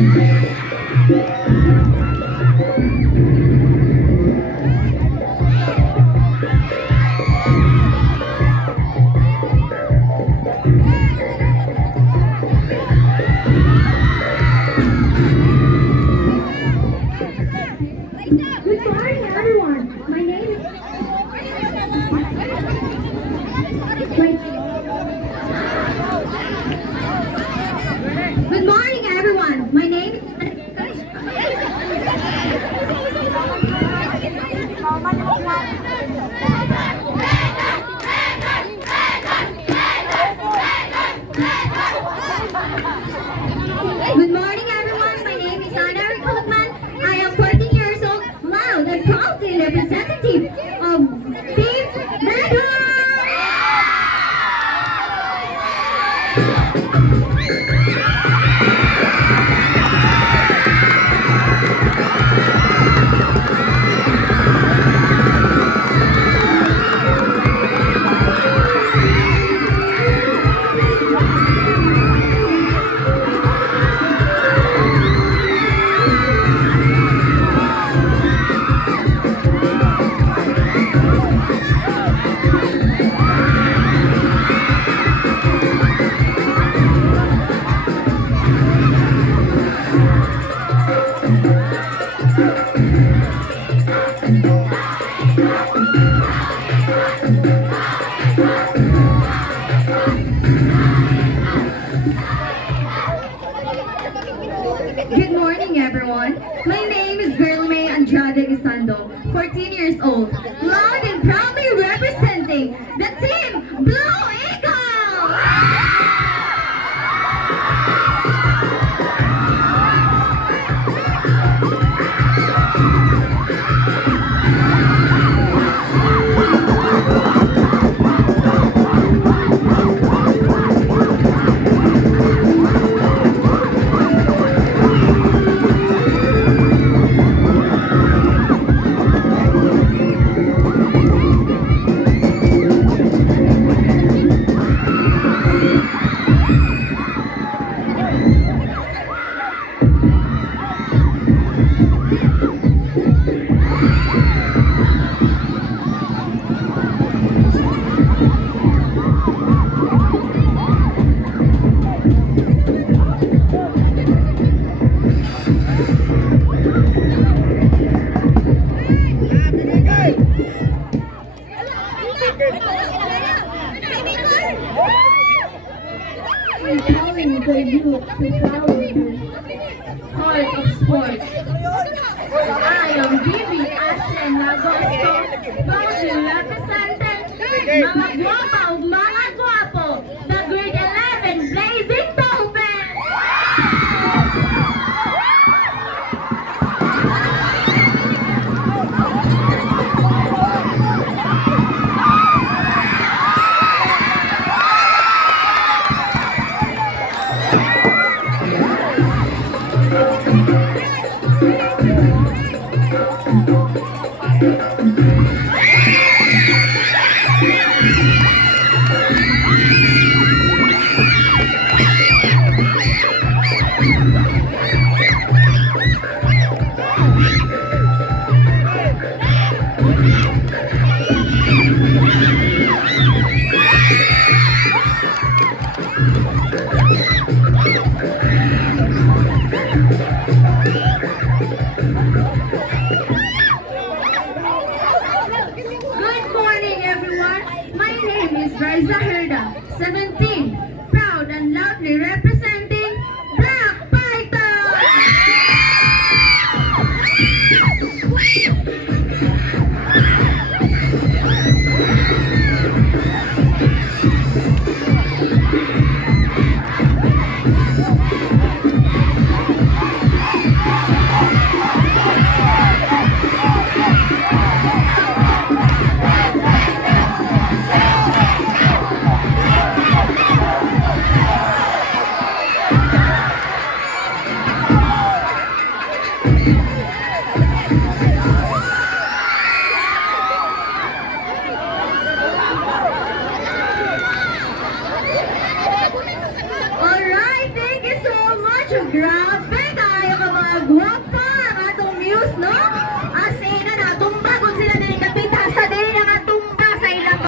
Good morning, everyone. My name is Paclipan. I am 14 years old, loud and proudly representative of Team GANDA. Good morning, everyone. My name is 14 years old, loud and proudly representing the team Blue Eagle! Empowering the youth to follow the heart of sports. I am Bibi Aslen Nagosto, proudly representing mga guwapa o mga guwapo, the grade 11 Blazing Dolphins! Zahirda, 17, proud and loudly representing Black Python! Alright, thank you so much. Grabe